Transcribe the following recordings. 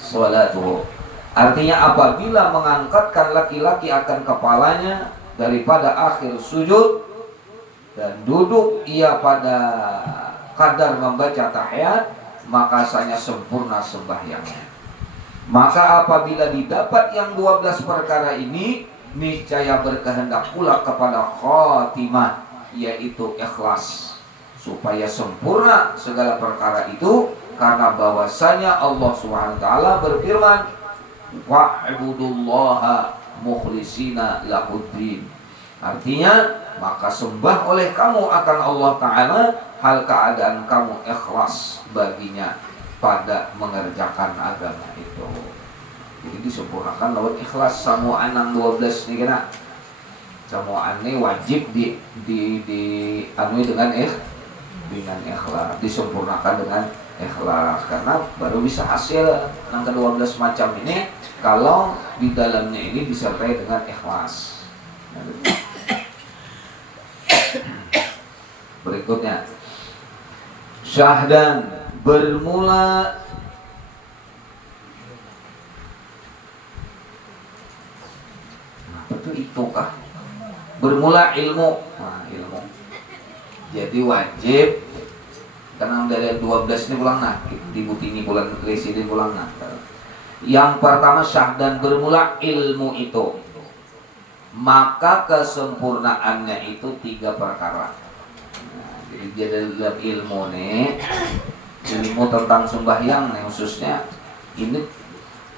salatuhu. Artinya apabila mengangkatkan laki-laki akan kepalanya daripada akhir sujud dan duduk ia pada kadar membaca tahiyat, maka sanya sempurna sembahyangnya. Maka apabila didapat yang 12 perkara ini, niscaya berkehendak pula kepada khatimah, yaitu ikhlas, supaya sempurna segala perkara itu, karena bahwasanya Allah Subhanahu wa taala berfirman, wa'budullaha mukhlishina lahuddin. Artinya, maka sembah oleh kamu akan Allah Ta'ala hal keadaan kamu ikhlas baginya pada mengerjakan agama itu. Jadi disempurnakan lewat ikhlas. Samu'an 12 nih kena. Samu'an ini wajib dianui dengan ikhlas, disempurnakan dengan ikhlas, karena baru bisa hasil yang ke-12 macam ini kalau di dalamnya ini disertai dengan ikhlas. Berikutnya, syahdan bermula itukah? Bermula ilmu. Nah, ilmu. Jadi wajib karena dari 12 ini pulang nah, dibutini bulan residen pulang nah. Yang pertama syahdan bermula ilmu itu. Maka kesempurnaannya itu 3 perkara. Nah, jadi dia dalam ilmu nih, ilmu tentang sembahyang nih khususnya ini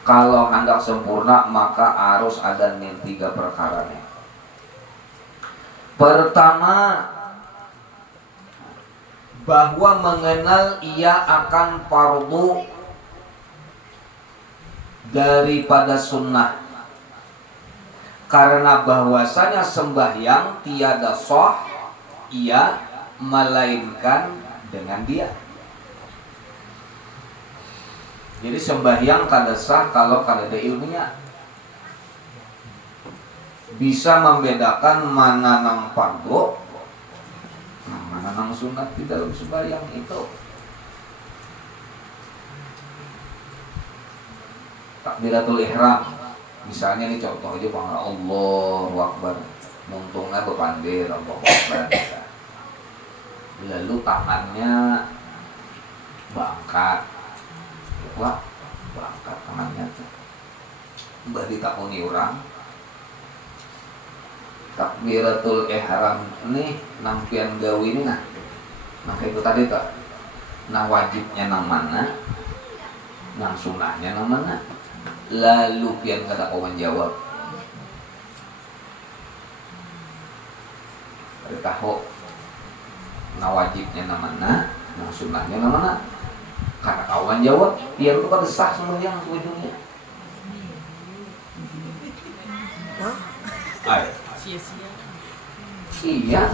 kalau hendak sempurna maka harus ada nih 3 perkara nih. Pertama, bahwa mengenal ia akan fardu daripada sunnah. Karena bahwasanya sembahyang tiada sah ia melainkan dengan dia. Jadi sembahyang kada sah kalau kada ada ilmunya. Bisa membedakan mana nang fardu, mana nang sunat di dalam sembahyang itu. Takbiratul ihram. Misalnya ini contoh aja bang, Allahu Akbar, muntungnya berpandir, Allahu Akbar. Lalu tangannya bangkat, wah bangkat tangannya tuh. Mbah ditakuni orang, takbiratul ihram ini nampian gawi ini nah itu tadi tak, nah wajibnya nang mana, nang sunahnya nang mana. Lalu pian kata kau menjawab, ada tahu nah wajibnya namana, nah sunnahnya namana. Karena kau menjawab, pian itu kata sah semuanya ujungnya. Ayo. Iya.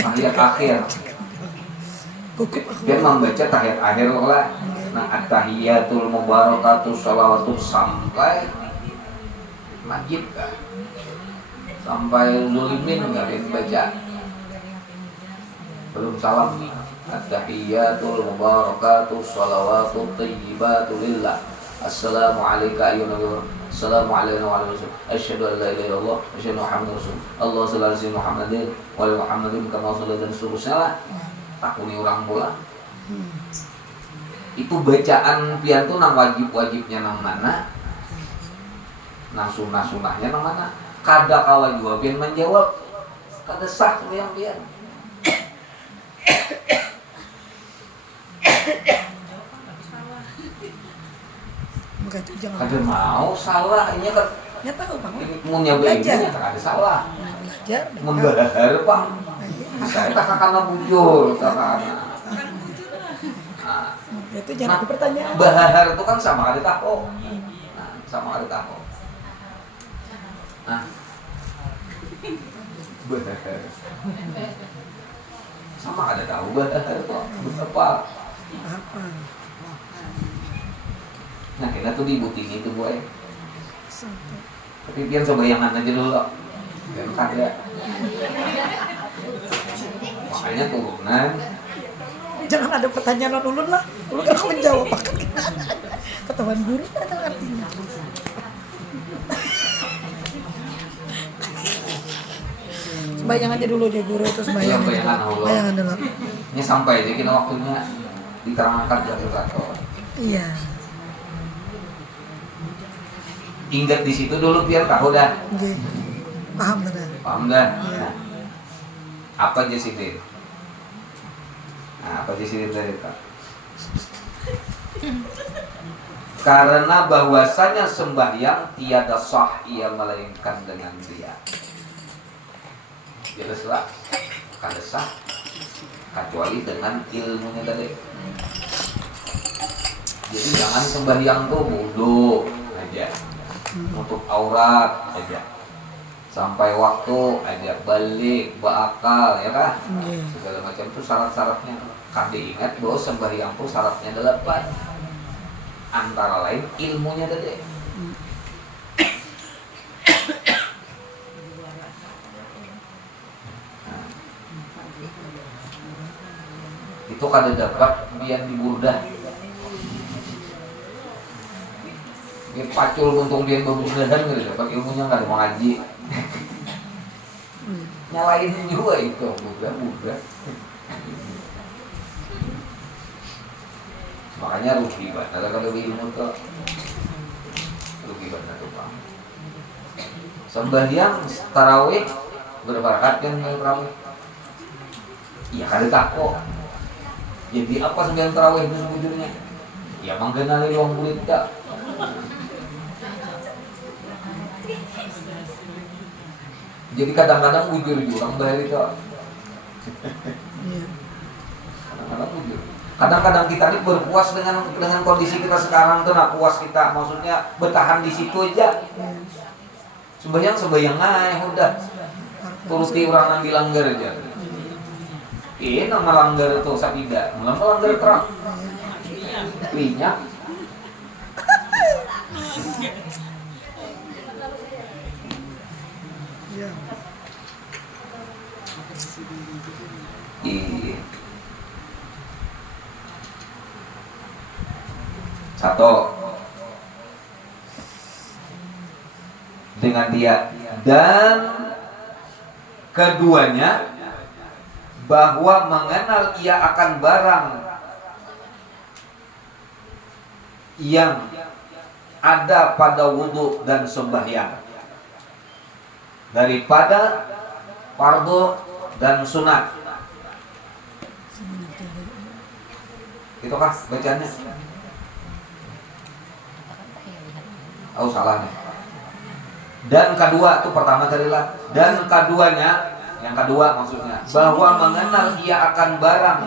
Tahiyat akhir. Dia membaca tahiyat akhir lah. Nah, at-tahiyatul mubarakatuh shalawatu sampai majid kan. Sampai zulimin enggak dibaca. Belum salam. At-tahiyatul mubarakatuh shalawatu thayyibatu lillah. Assalamu alayka ayyuhan nabiy. Assalamu alayna wa ala rasul. Asyhadu an la ilaha illallah wa asyhadu anna Muhammadar rasul. Allah sallallahu alaihi Muhammadin wa ala Muhammadin kama sallallahu dan seterusnya lah. Takuni orang pula. Itu bacaan pian tuh nang wajib-wajibnya nang mana, nang sunnah-sunnahnya nang mana. Kada kawa juga pian menjawab, kada sah yang pian. Kada mau salah, ini kan. Ya tahu bang. Mau nyoba ini kada salah. Belajar. Membahar bang. Saya tak akan bujur, karena. Itu jangan pertanyaan. Bahar itu kan sama kali tahu. Nah, sama kali tahu. Nah, bahar. Sama ada tahu bahar itu apa? Apa? Nah, kita tuh dibuting itu boy. Tapi biar coba yang aja dulu. Biar kan ya. Makanya turunan. Jangan ada pertanyaan non ulun lah. Ulun kan menjawab pakai ketahuan guru atau artinya. Sembahyang aja dulu dia guru itu sembahyang. Sembahyang dulu. Ini sampai jadi waktunya diterangkan jatuh satu. Iya. Ingat di situ dulu biar tahu dah. Oke. Paham dah. Paham dah. Iya. Apa aja sih dia? Nah, apa aja sih dari itu? Karena bahwasanya sembahyang tiada sah ia melainkan dengan dia. Jelas lah, kada sah kecuali dengan ilmunya tadi. Jadi jangan sembahyang tuh wudu aja, untuk aurat aja, sampai waktu aja balik berakal ya kan, segala macam itu syarat-syaratnya. Kada ingat bahwa sembahyang tuh syaratnya 8, antara lain ilmunya tadi. Itu kada dapat biar di burdah. Dia pacul untung dia beburdahan gitu, dapat ilmunya nggak ada mengaji. Nyalain juga itu burdah. Makanya rugi banget. Kalau ilmu tuh rugi banget tuh Pak. Sembahyang tarawih berapa rakaat kan tarawih? Iya kada takut. Jadi apa sembahyang tarawih itu sebujurnya? Ya manggenali ruang kulit tak. Jadi kadang-kadang bujur orang bayar itu. Kadang-kadang bujur. Kadang-kadang kita ini berpuas dengan kondisi kita sekarang tuh, nak puas kita, maksudnya bertahan di situ aja. Sembahyang aja udah. Turuti orang yang dilanggar aja. Nama langgar itu sabida, melanggar terang. Minyak. Iya. Satu dengan dia, dan keduanya bahwa mengenal ia akan barang yang ada pada wudhu dan sembahyang daripada fardu dan sunat. Itu kah bacaannya? Oh salah nih. Dan kedua itu pertama tadi lah. Dan keduanya, yang kedua maksudnya, bahwa mengenal ia akan barang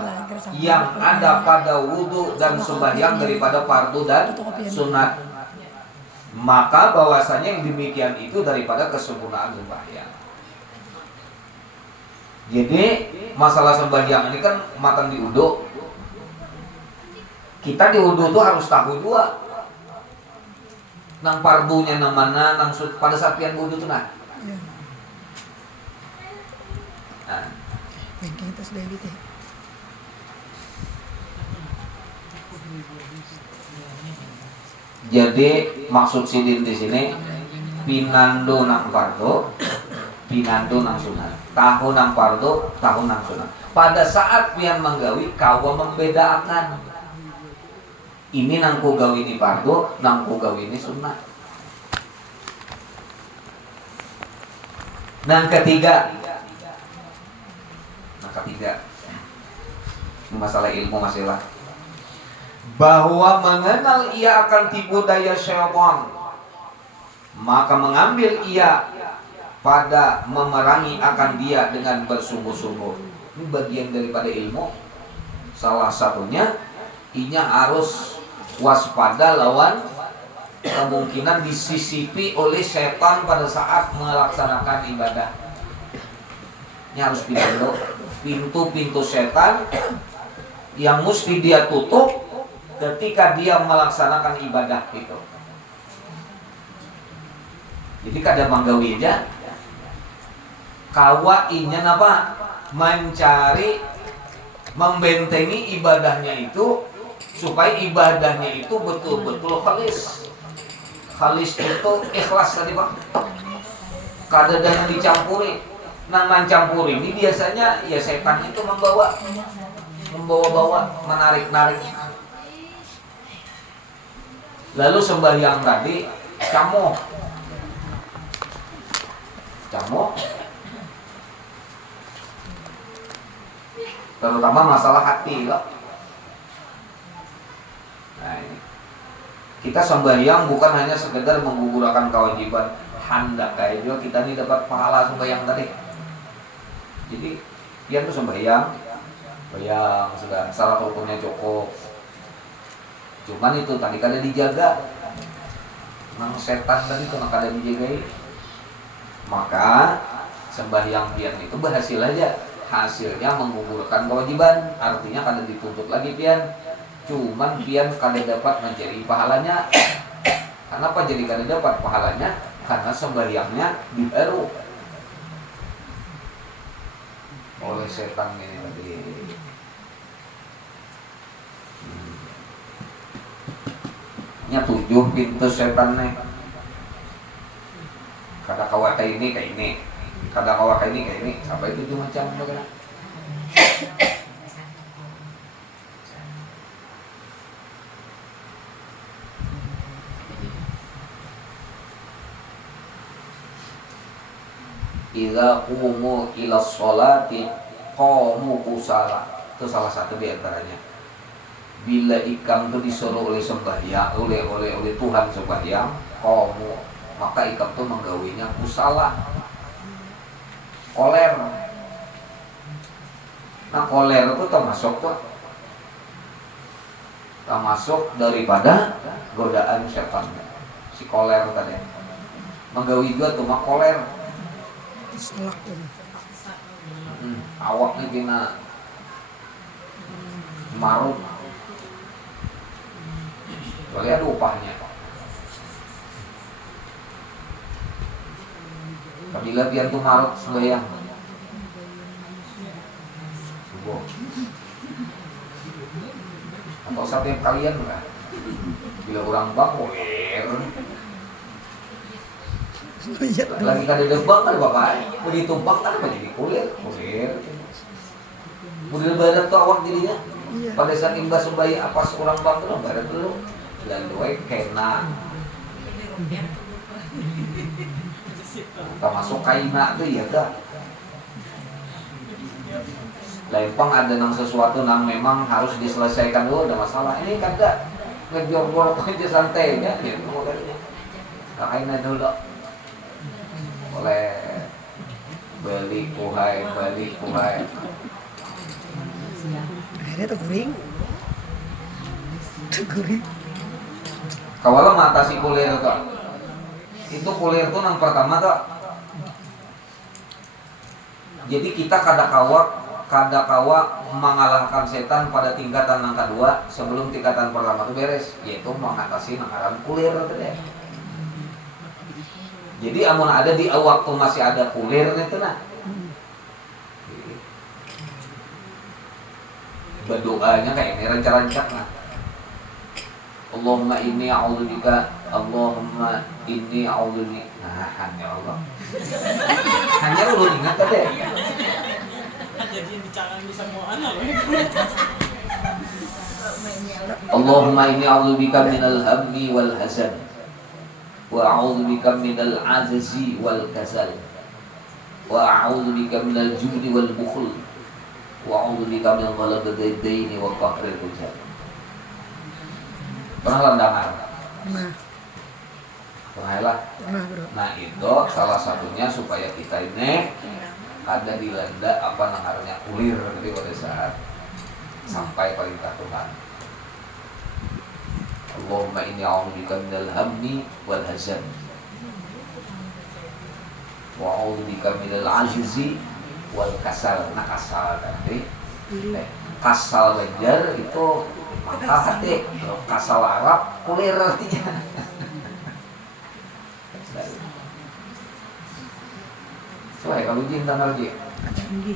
yang ada pada wudhu dan sembahyang daripada fardu dan sunat. Maka bahwasanya yang demikian itu daripada kesempurnaan sembahyang. Jadi masalah sembahyang ini kan matan di wudhu. Kita di wudhu tuh harus tahu juga nang pardunya nang mana, nang pada saat pian wudhu tuh nah. Nah. Jadi maksud sidin di sini pinando nang fardu, pinando nang sunat. Tahu nang fardu, tahu nang sunat. Pada saat pian menggawi kawa membedakan. Ini nang ku gawi ini fardu, nang ku gawi ini sunat. Nang ketiga, ini masalah ilmu masalah. Bahwa mengenal ia akan tipu daya syaitan, maka mengambil ia pada memerangi akan dia dengan bersungguh-sungguh. Ini bagian daripada ilmu. Salah satunya, inya harus waspada lawan kemungkinan disisipi oleh setan pada saat melaksanakan ibadah. Ini harus pintu-pintu setan yang mesti dia tutup ketika dia melaksanakan ibadah itu. Jadi kada manggawi aja kawa inya apa mencari membentengi ibadahnya itu supaya ibadahnya itu betul-betul khalis. Khalis itu ikhlas tadi Pak. Kadang dicampuri. Nah mencampuri ini biasanya ya setan itu membawa-bawa, menarik-narik. Lalu sembahyang tadi camoh terutama masalah hati loh. Nah, ini. Kita sembahyang bukan hanya sekedar menggugurkan kewajiban, hendak kayak juga kita nih dapat pahala sembahyang tadi. Jadi dia tuh sembahyang sudah syarat hukumnya cukup. Cuman itu tadi kada dijaga. Memang setan tadi tuh kada dijagai. Maka sembahyang pian itu berhasil aja. Hasilnya menggugurkan kewajiban, artinya kada dituntut lagi pian. Cuman pian kada dapat mencari pahalanya. Kenapa jadi kada dapat pahalanya? Karena sembahyangnya dibaru oleh setan ini tadi. Nya 7 pintu setan nih. Kada kawa kayak ini, kada kawa kayak ini, sampai 7 macam bagaimana? Idza qumu ila sholati qamu kusala. Itu salah satu di antaranya. Bila ikam itu disuruh oleh sembahyang, oleh Tuhan sembahyang, qamu, maka ikam itu menggawinya kusala. Koler. Nah, koler itu termasuk daripada godaan setan. Si koler tadi. Menggawi juga tuh koler. Selak ini. Awaknya kena marut. Soalnya ada upahnya. Apabila pian tuh marut sembahyang. Subuh. Atau setiap kalian enggak? Bila orang bakoler. Lagi kada debang kan bapak, begitu bang kan apa jadi kulir. Budil badan tuh awak dirinya. Pada saat imbas sembahyang apa seorang bang tuh badan dulu. Lalu kena. Termasuk kaina tuh ya dah. Lempang ada nang sesuatu nang memang harus diselesaikan dulu, ada masalah. Ini kada ngejor-jor aja santai ya, gitu makanya. Kaina dulu. Oleh balik kuhai. Akhirnya terguring. Kawala mengatasi kulir tuh. Itu kulir tuh yang pertama tuh. Jadi kita kada kawa mengalahkan setan pada tingkatan yang kedua sebelum tingkatan pertama itu beres, yaitu mengatasi nangkaran kulir tuh deh. Jadi amun ada di waktu masih ada kulir itu nah. Berdoanya kayak ini rancak-rancak nah. Allahumma inni a'udzubika nah hanya Allah. Hanya lu ingat tadi. Jadi bicara bisa mau anak loh. Allahumma inni a'udzubika minal hammi wal hazan. Wa a'udzubika minal ajzi wal kasal. Wa a'udzubika minal judi wal bukhl. Wa a'udzubika min ghalabati ad-daini wa qahri al-rijal. Pernah landangan? Pernah lah. Nah itu salah satunya supaya kita ini ada dilanda apa namanya kulir nanti pada saat sampai perintah Tuhan. Allahumma inni a'udzubika minal hammi wal hazan wa a'udzubika minal ajzi wal kasal. Nah kasal tadi kasal Banjar itu maka hati, kasal Arab kulir artinya. Soalnya kalau jin tanggal jin ada ini.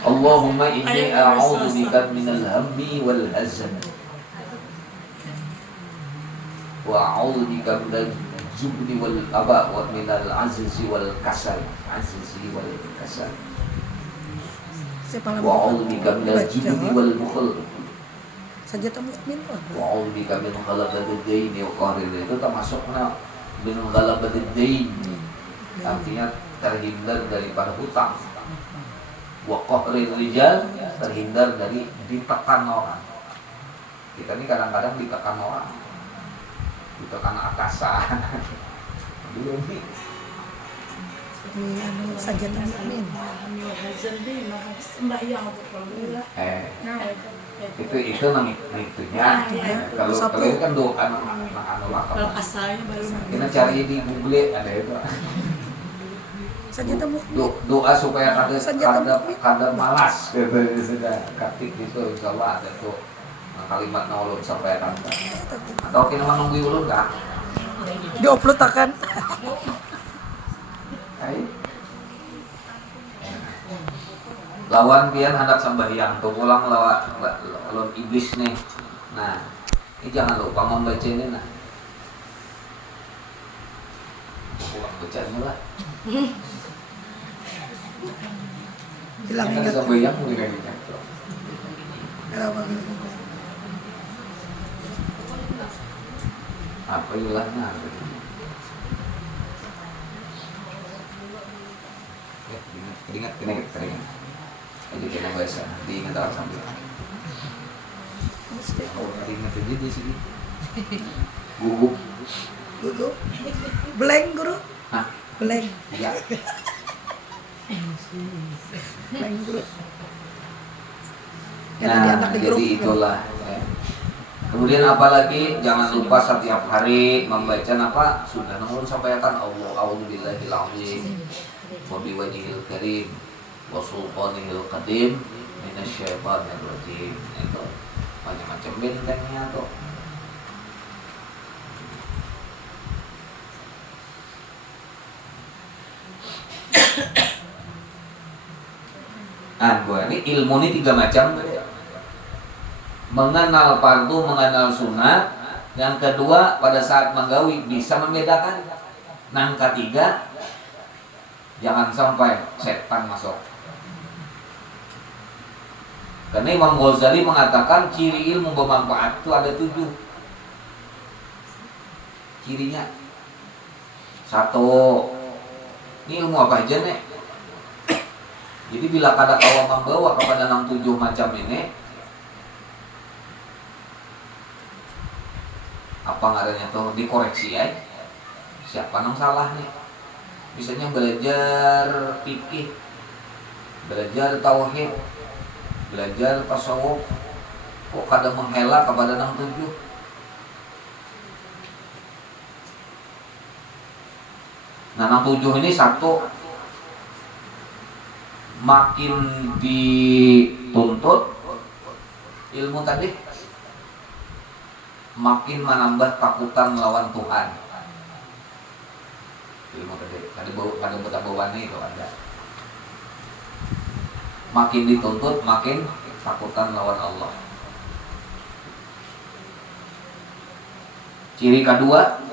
Allahumma inni a'udzu bika minal hammi wal hazan wa a'udzu bika minal jubni wal aba wa minal azzi wal kasal. Wa a'udzu bika minal jubni wal bukhl Sajadah mukmin wa a'udzu bika min ghalabatid dain wa qahril. Itu termasuknya min ghalabatid dain, artinya terhindar daripada hutang. Wa qahril rijal, terhindar dari ditekan orang. Kita ini kadang-kadang ditekan orang, ditekan atasan. Dulu ini sajadah mukmin. itu nang itunya. Kalau itu kan doa anu Kalau asalnya baru kita cari di Google ada itu. Sajadah mukmin. Doa supaya kada malas gitu sudah ketik gitu, insyaallah ada tuh kalimat ulun sampai kanta. Atau kita menunggu ulun kah? Diupload akan. Lawan pian hendak sembahyang tuh pulang lawan iblis nih. Nah, ini jangan lupa membaca ini nah. Pulang baca mula. Hilang Kan ingat. sembahyang mungkin gitu. Kenapa? Apa hilangnya? Keringat. Jadi kita biasa diingat orang sambil. Oh, keringat aja di sini. Gugup. Guru. Blank guru. Hah? Blank. Ya. Blank guru. Ya, Nah, anak di grup. jadi itulah. Ya. Kemudian apalagi jangan lupa setiap hari membaca apa sudah namun sampaikan Allah a'udzubillahil azim wa biwajhil karim wa sultanihil qadim minasyaitonir rajim. Itu macam-macam bentengnya tuh. Ini ilmu ini 3 macam. Mengenal fardu, mengenal sunnah. Yang kedua, pada saat menggawi bisa membedakan. Yang ketiga, jangan sampai setan masuk. Karena Imam Ghazali mengatakan ciri ilmu bermanfaat itu ada 7. Cirinya 1, ini ilmu apa aja nih? Jadi bila kada kau membawa kepada 7 macam ini, apa ngaranya tuh dikoreksi ya? Siapa yang salah nih? Misalnya belajar fikih, belajar tauhid, belajar tasawuf, kok kada menghela kepada 7? Nah, 7 ini 1, makin dituntut ilmu tadi, makin menambah takutan melawan Tuhan. Ilmu tadi, kadang bawaan itu ada. Makin dituntut, makin takutan melawan Allah. Ciri kedua,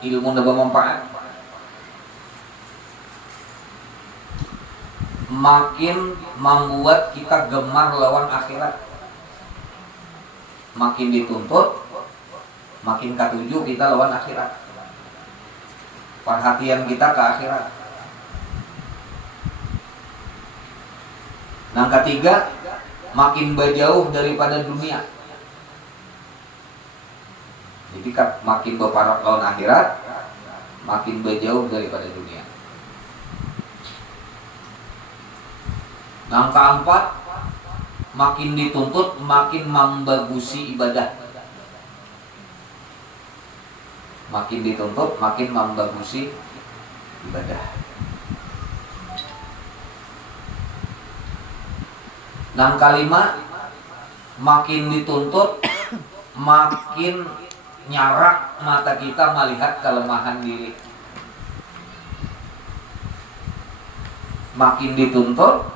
ilmu dapat manfaat. Makin membuat kita gemar lawan akhirat. Makin dituntut, makin ketujuh kita lawan akhirat. Perhatian kita ke akhirat. Yang ketiga, makin berjauh daripada dunia. Jadi makin berparat lawan akhirat, makin berjauh daripada dunia. Yang keempat, makin dituntut, makin membagusi ibadah. Makin dituntut, makin membagusi ibadah. Yang kelima, makin dituntut, makin nyarak mata kita melihat kelemahan diri. makin dituntut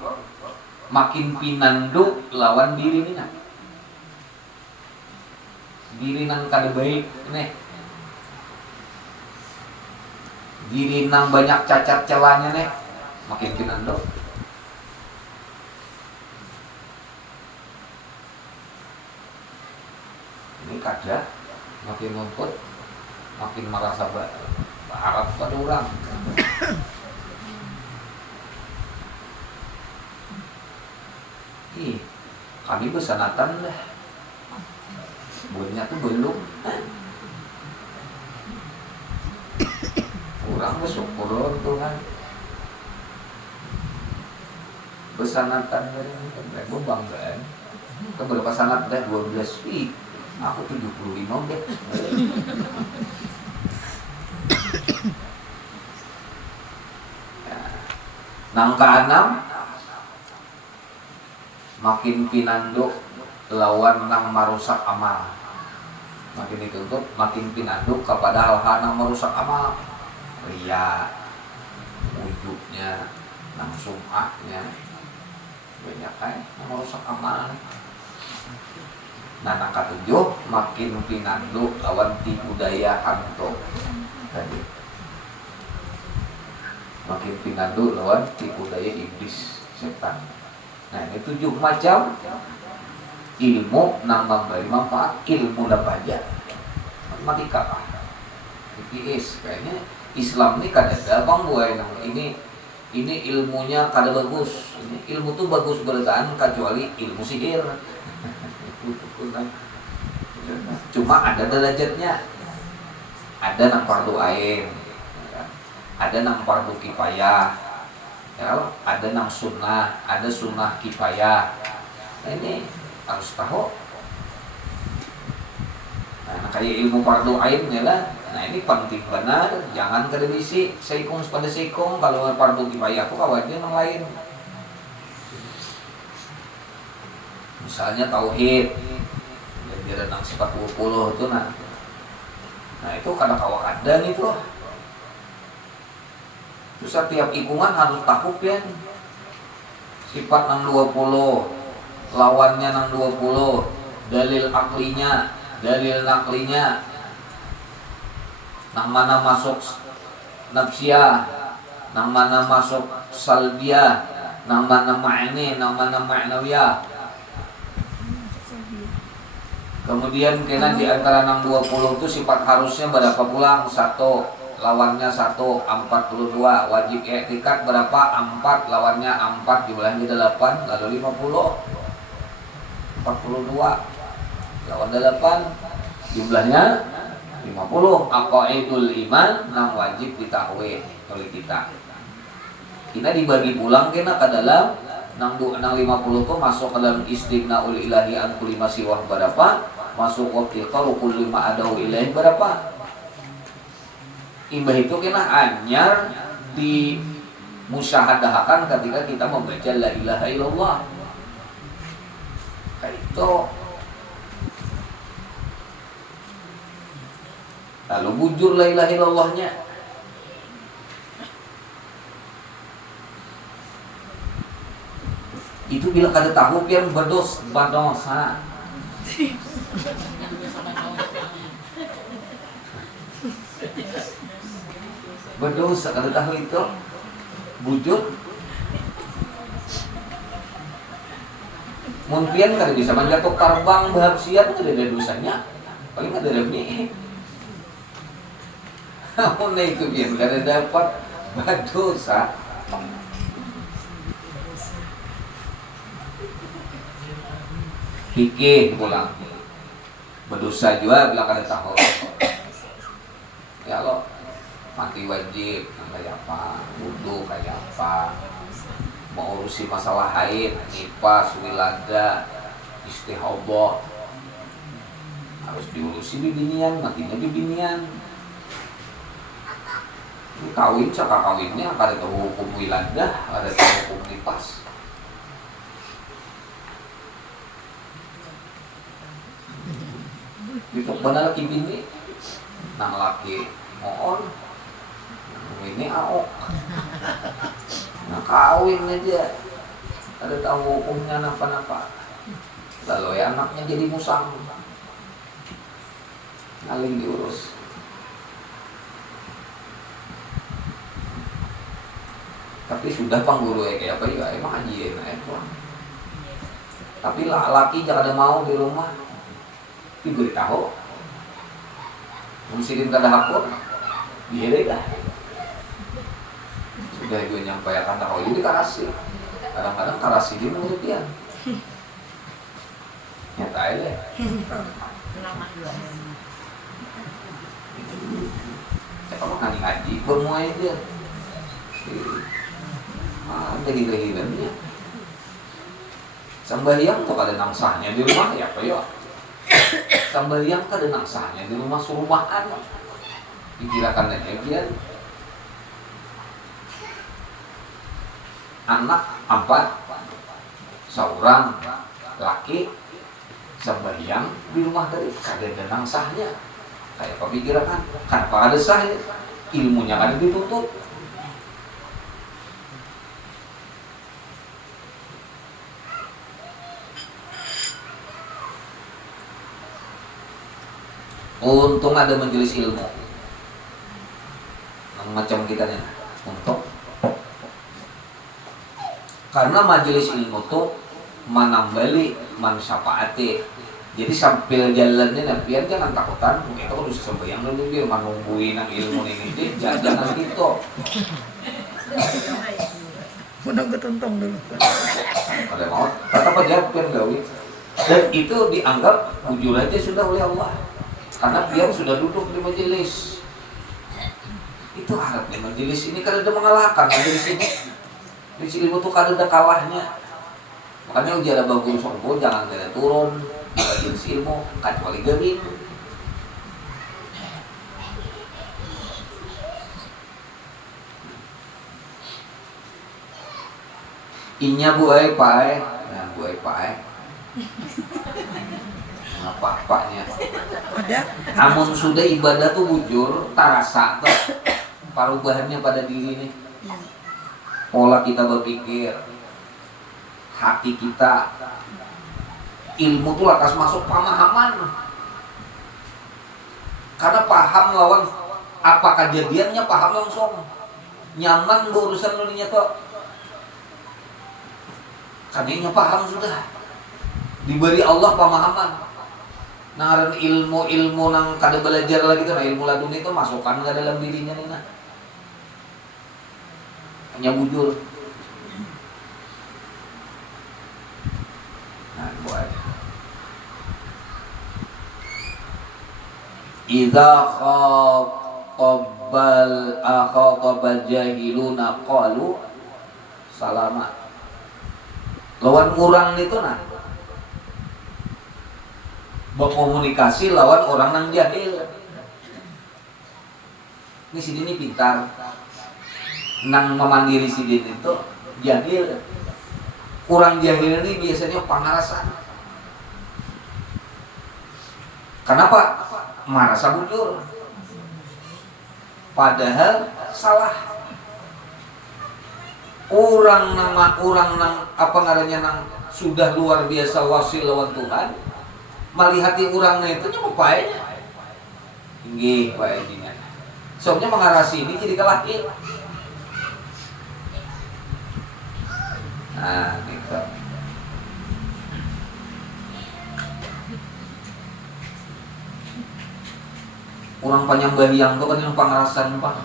makin pinandu lawan diri nina. Diri nang kada baik nih. Diri nang banyak cacat celahnya nih, makin pinandu. Ini kada makin nuntut, makin merasa berharap pada orang. Ih, kami besanatan dah. Bunyinya tuh belum. Kurang bersyukur Tuhan. Besanatan dari mereka banggaan. Kita berapa sanat dah 12 feet. Aku 75 deh. Nangka 6 makin pinanduk lawan nang merusak amal. Makin dituntut makin pinanduk kepada hal-hal yang merusak amal. Ria, ujubnya, nang sum'ahnya, banyak yang merusak amal. Nah, nang ketujuh makin pinanduk lawan tipu daya hantu. Tadi makin pinanduk lawan tipu daya iblis setan. Nah, ini 7 macam ilmu nang memberi manfaat, ilmu dapat aja. Matematika apa? IPS kayaknya Islam ini kada ada bang buai nang ini ilmunya kada bagus. Ini ilmu tuh bagus bertaan kecuali ilmu sihir. Cuma ada derajatnya. Ada nang fardu ain, ada nang fardu kifayah, ya, ada nang sunnah, ada sunnah kifayah. Nah, ini harus tahu. Nah, kayak ilmu fardu ain ya lah. Nah, ini penting benar. Jangan kedebisi seikung pada seikung. Kalau fardu kifayah itu kawannya yang lain. Misalnya tauhid, dan nang sifat 20 itu nah. Nah, itu kada kawa ada nih tuh. Terus setiap ikungan harus tahu kan. Sifat nang 20, lawannya nang 20, dalil aklinya, dalil naklinya, nang mana masuk nafsiyah, nang mana masuk salbiyah, nang mana ma'ani, nang mana ma'nawiyah. Kemudian kena di antara nang 20 itu sifat harusnya berapa pulang? 1, lawannya 1, 42. Wajib i'tikad berapa? 4, lawannya 4 jumlahnya 8, lalu 50. 42 lawan 8 jumlahnya 50. Aqaidul iman nang wajib ditahui oleh kita. Kita dibagi pulang kena ke dalam nang 50 itu masuk ke dalam istighnaul ilahi an kulli ma siwa berapa? Masuk waktu qarukul lima adau ilahi berapa? Imbah itu kena anyar di musyahadahkan ketika kita membaca la ilaha illallah. Kayak itu. Lalu bujur la ilaha illallahnya. Itu bila kada tahu pian berdosa. Berdosa kada tahu itu. Bujur. Mungkin kada bisa menjatuh terbang berhapsiat kada ada dosanya. Paling kada ada ni. Namun itu pian kada dapat berdosa. Fikih pulang berdosa juga bila kada tahu. Ya lo mati wajib kayak apa, wudu kayak apa, mau urusi masalah haid, nifas, wilada, istihadah harus diurusi di binian, matinya di binian. Kawin cakap kawinnya kada tahu hukum wilada, kada tahu hukum nifas. Itu benar laki bini, nang laki mohon, nang ini aok. Nah kawin aja ada tahu hukumnya napa-napa, lalu ya anaknya jadi musang, ngaling diurus. Tapi sudah pangguru kayak apa ya emang aja pulang. Tapi laki jangan ada mau di rumah diberitahu, musirin kada hakun, dia dah. Sudah gue nyampaikan tahu ini karasi. Kadang-kadang karasi dia menurut dia nyata aja kalau ngaji bermuai dia dari lahirannya sambahyang tuh kada nangsahnya di rumah ya apa ya sambahyang kada nangsahnya di rumah surumahan dikirakan aja anak 4 seorang laki sembahyang di rumah dari kada ada nangsahnya kayak pemikiran kenapa ada sahnya ilmunya kada ditutup. Untung ada majelis ilmu macam kita nih untuk karena majelis ilmu tuh manambali mansyafaati. Jadi sambil jalannya nampian jangan takutan itu harus sembahyang dulu biar menungguin ang ilmu ini jangan gitu. Menunggu tuntong dulu. Ada mau tetap aja pian gawi. Dan itu dianggap bujur aja sudah oleh Allah. Karena dia sudah duduk di majelis. Itu harapnya majelis ini kan ada mengalahkan majelis ini. Majelis ilmu tuh kan ada kalahnya. Makanya ujian bagus sombong jangan kada turun di majelis ilmu kecuali gering. Inya buai pae, nah buai pae. Apa paknya? Ada. Amun sudah ibadah tuh bujur, tarasa tuh perubahannya pada diri nih. Pola kita berpikir, hati kita, ilmu tuh lakas masuk pemahaman. Karena paham lawan apa kejadiannya paham langsung. Nyaman berurusan dunia tuh. Karena paham sudah. Diberi Allah pemahaman. Nah, ilmu nang kada belajar lagi tuh, nah ilmu laduni itu masukkan ke dalam dirinya nih nah. Hanya bujur. Nah, buat. Idza khatabal jahiluna qalu salama. Lawan orang itu nah berkomunikasi lawan orang nang jahil. Ini si ini pintar. Nang memandiri si din itu jahil. Kurang jahil ini biasanya pangarasan. Kenapa? Marasa bujur. Padahal salah. Orang nang apa ngarannya nang sudah luar biasa wasil lawan Tuhan. Malihati orangnya itu nyamu paenya. Nggih paenya. Soalnya mengarasi ini jadi kelaki. Nah, gitu. Orang panyambahyang itu kan yang pangarasan pak.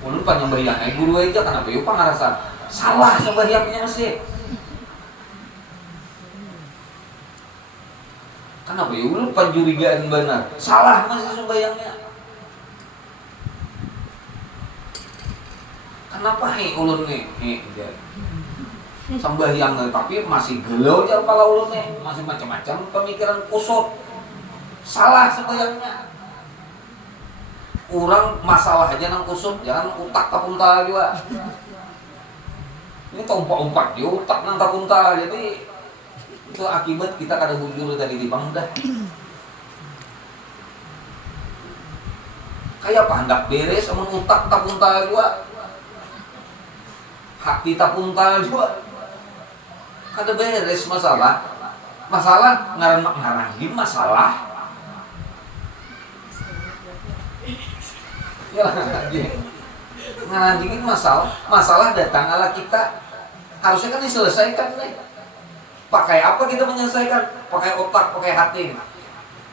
Ulun panyambahyang, guru aja kenapa yuk pangarasan? Salah sembahyangnya sih. Kenapa yuk ulun panjurigaan benar? Salah masih sembahyangnya. Kenapa ulun nih? Sembahyang tapi masih gelau aja kepala ulun nih, masih macam-macam pemikiran kusut. Salah sembahyangnya. Orang masalah aja nang kusut, jangan utak tapuntal juga. Ini tompak-umpak di utak nang tapuntal, jadi itu akibat kita kada bujur tadi di bangda. Kayak pandak beres, amun utak tapuntal juga. hak kita puntal juga kada beres masalah ngaranjing masalah ya ngaranjingin masalah datang ala kita harusnya kan diselesaikan nih. Pakai apa kita menyelesaikan? Pakai otak, pakai hati.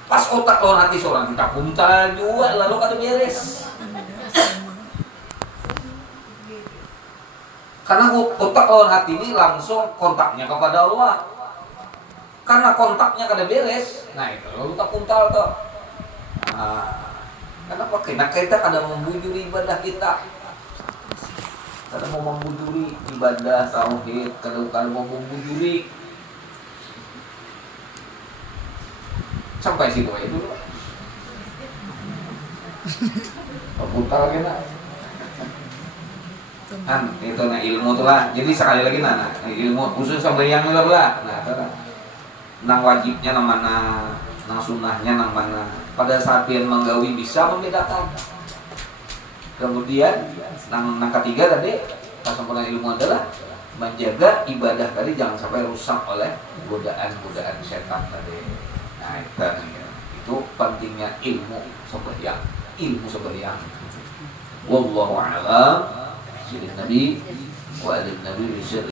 Pas otak lawan hati seorang kita puntal juga lalu kada beres. Karena otak lawan hati ini langsung kontaknya kepada Allah. Karena kontaknya kada beres, nah itu lalu tak puntal tuh. Nah, kenapa kita kada membujuri ibadah kita? Kada mau membujuri ibadah tauhid, kada mau membujuri. Sampai situ aja dulu. Puntal kena. Kan itu nah ilmu tuh lah. Jadi sekali lagi ilmu khusus sampai yang lah. Nah, nang wajibnya nang mana, nang sunnahnya nang mana. Pada saat dia menggawi bisa membedakan. Kemudian nang ketiga tadi sempurna ilmu adalah menjaga ibadah tadi jangan sampai rusak oleh godaan setan tadi. Nah, itu pentingnya ilmu sembahyang. Wallahu a'lam. Nabi wa alim Nabi